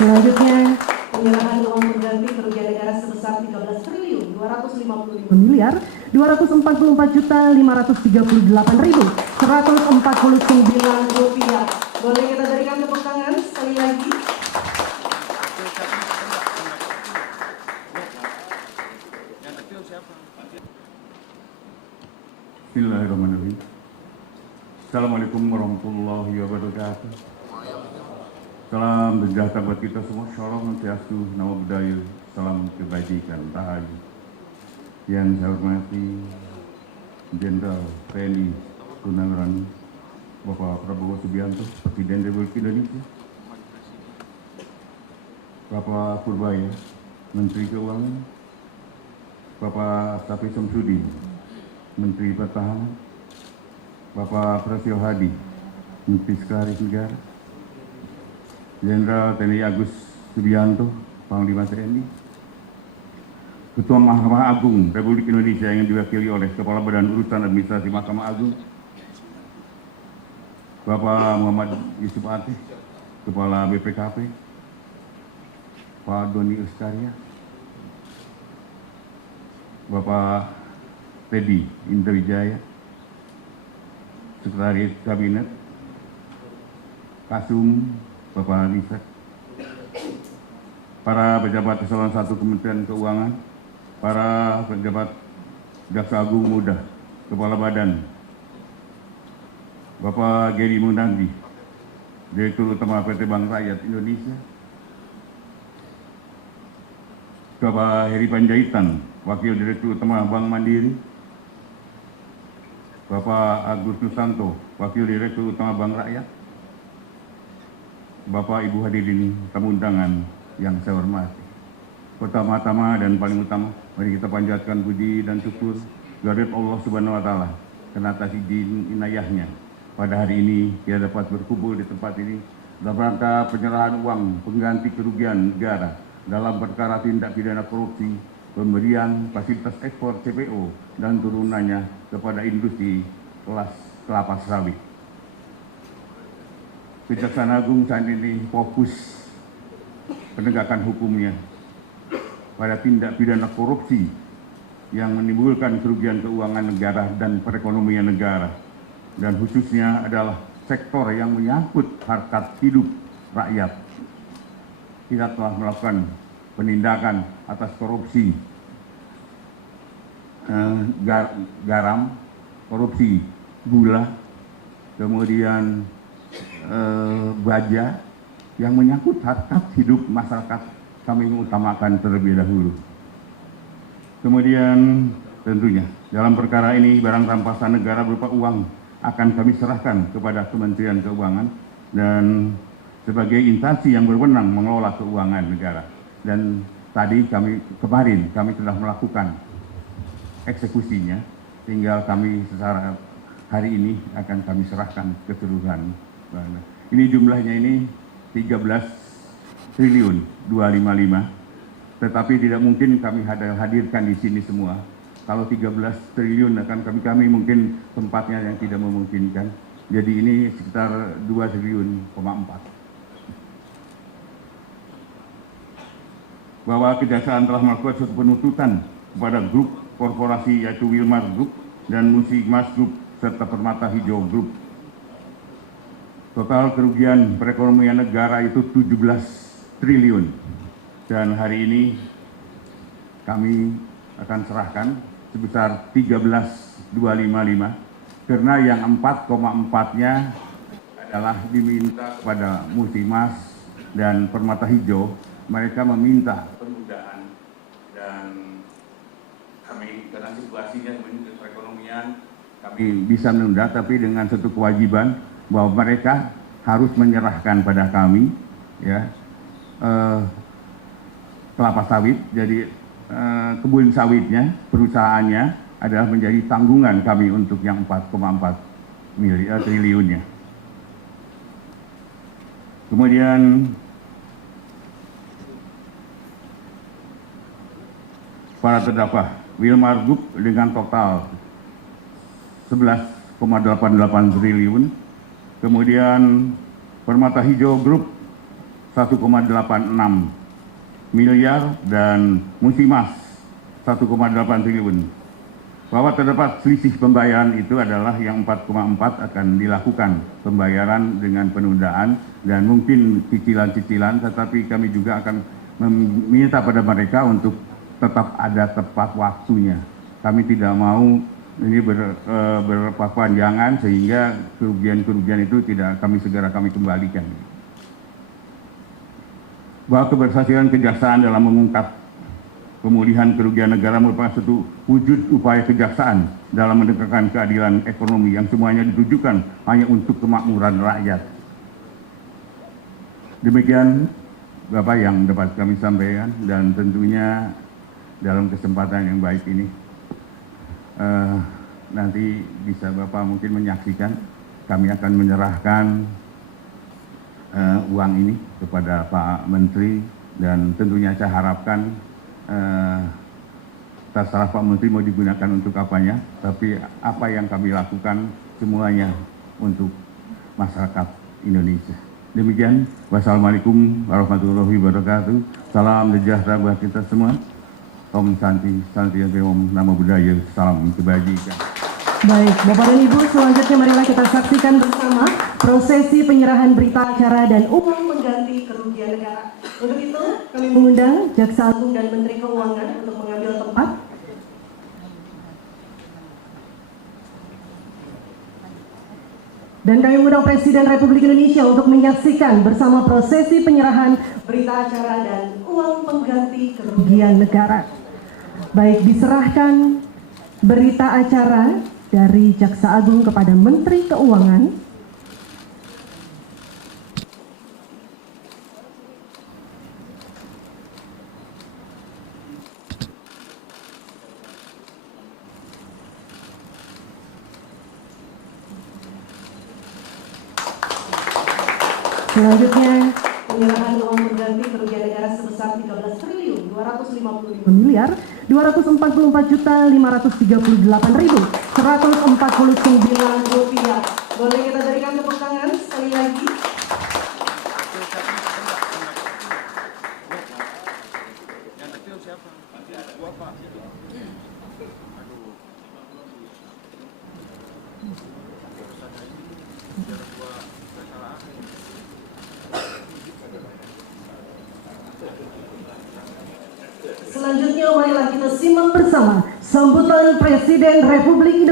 Selanjutnya, penyerahan uang pengganti kerugian negara sebesar 13.254.538.149 rupiah. Boleh kita berikan tepuk tangan sekali lagi. Bismillahirrahmanirrahim. Assalamualaikum warahmatullahi wabarakatuh. Salam sejahtera buat kita semua. Shalom Swastiastu, Namo Buddhaya, salam kebajikan, rahayu. Yang saya hormati Jenderal TNI Purnawirawan Bapak Prabowo Subianto, Presiden Republik Indonesia, Bapak Purbaya, Menteri Keuangan, Bapak Safi Samsudin, Menteri Pertahanan, Bapak Prasetyo Hadi, Menteri Sekretaris Negara, Jenderal TNI Agus Subianto, Panglima TNI, Ketua Mahkamah Agung Republik Indonesia yang diwakili oleh Kepala Badan Urusan Administrasi Mahkamah Agung, Bapak Muhammad Yusuf Atih, Kepala BPKP, Pak Doni Uskaria, Bapak Teddy Indrawijaya, Sekretaris Kabinet, Kasum, Bapak Lisa, para pejabat eselon 1 Kementerian Keuangan, para pejabat Jaksa Agung Muda, Kepala Badan, Bapak Geri Munandi, Direktur Utama PT Bank Rakyat Indonesia, Bapak Heri Panjaitan, Wakil Direktur Utama Bank Mandiri, Bapak Agus Nusanto, Wakil Direktur Utama Bank Rakyat, Bapak Ibu hadirin tamu undangan yang saya hormati. Pertama-tama dan paling utama, mari kita panjatkan puji dan syukur kehadirat Allah Subhanahu wa taala karena atas izin inayahnya pada hari ini kita dapat berkumpul di tempat ini dalam rangka penyerahan uang pengganti kerugian negara dalam perkara tindak pidana korupsi, pemberian fasilitas ekspor CPO dan turunannya kepada industri kelas kelapa sawit. Kejaksaan Agung saat ini fokus penegakan hukumnya pada tindak pidana korupsi yang menimbulkan kerugian keuangan negara dan perekonomian negara, dan khususnya adalah sektor yang menyangkut harkat hidup rakyat. Kita telah melakukan penindakan atas korupsi garam, korupsi gula, kemudian baja yang menyangkut harkat hidup masyarakat, kami mengutamakan terlebih dahulu. Kemudian tentunya dalam perkara ini barang rampasan negara berupa uang akan kami serahkan kepada Kementerian Keuangan dan sebagai instansi yang berwenang mengelola keuangan negara. Dan tadi kemarin kami telah melakukan eksekusinya, tinggal kami secara hari ini akan kami serahkan keseluruhan. Ini jumlahnya ini 13.255, tetapi tidak mungkin kami hadirkan di sini semua. Kalau 13 triliun akan kami mungkin tempatnya yang tidak memungkinkan. Jadi ini sekitar 2,4 triliun. Bahwa Kejaksaan telah melakukan suatu penuntutan kepada grup korporasi yaitu Wilmar Group dan Musimas Group serta Permata Hijau Group. Total kerugian perekonomian negara itu 17 triliun. Dan hari ini kami akan serahkan sebesar 13.255 karena yang 4,4-nya adalah diminta kepada Musimas dan Permata Hijau. Mereka meminta penundaan dan kami karena situasinya perekonomian kami bisa menunda, tapi dengan satu kewajiban bahwa mereka harus menyerahkan pada kami ya kelapa sawit. Jadi kebun sawitnya, perusahaannya adalah menjadi tanggungan kami untuk yang 4,4 triliunnya. Kemudian para terdakwa Wilmar Group dengan total 11,88 triliun, kemudian Permata Hijau Group 1,86 miliar dan Musimas 1,8 triliun. Bahwa terdapat selisih pembayaran itu adalah yang 4,4 akan dilakukan pembayaran dengan penundaan dan mungkin cicilan-cicilan, tetapi kami juga akan meminta pada mereka untuk tetap ada tepat waktunya. Kami tidak mau ini berpanjangan sehingga kerugian-kerugian itu tidak segera kami kembalikan. Bahwa keberhasilan kejaksaan dalam mengungkap pemulihan kerugian negara merupakan satu wujud upaya kejaksaan dalam menegakkan keadilan ekonomi yang semuanya ditujukan hanya untuk kemakmuran rakyat. Demikian Bapak yang dapat kami sampaikan, dan tentunya dalam kesempatan yang baik ini nanti bisa Bapak mungkin menyaksikan kami akan menyerahkan uang ini kepada Pak Menteri, dan tentunya saya harapkan terserah Pak Menteri mau digunakan untuk apanya, tapi apa yang kami lakukan semuanya untuk masyarakat Indonesia. Demikian, wassalamualaikum warahmatullahi wabarakatuh. Salam sejahtera buat kita semua. Om Santi, Santi Om Namo Buddhaya, salam kebajikan. Baik, Bapak dan Ibu, selanjutnya marilah kita saksikan bersama prosesi penyerahan berita acara dan uang pengganti kerugian negara. Untuk itu, kami mengundang Jaksa Agung dan Menteri Keuangan untuk mengambil tempat. Dan kami mengundang Presiden Republik Indonesia untuk menyaksikan bersama prosesi penyerahan berita acara dan uang pengganti kerugian negara. Baik, diserahkan berita acara dari Jaksa Agung kepada Menteri Keuangan. Selanjutnya, penyerahan uang pengganti kerugian negara sebesar 13.244.538.149 rupiah. Boleh kita berikan tepuk tangan sekali lagi. Selanjutnya marilah kita simak bersama sambutan Presiden Republik Indonesia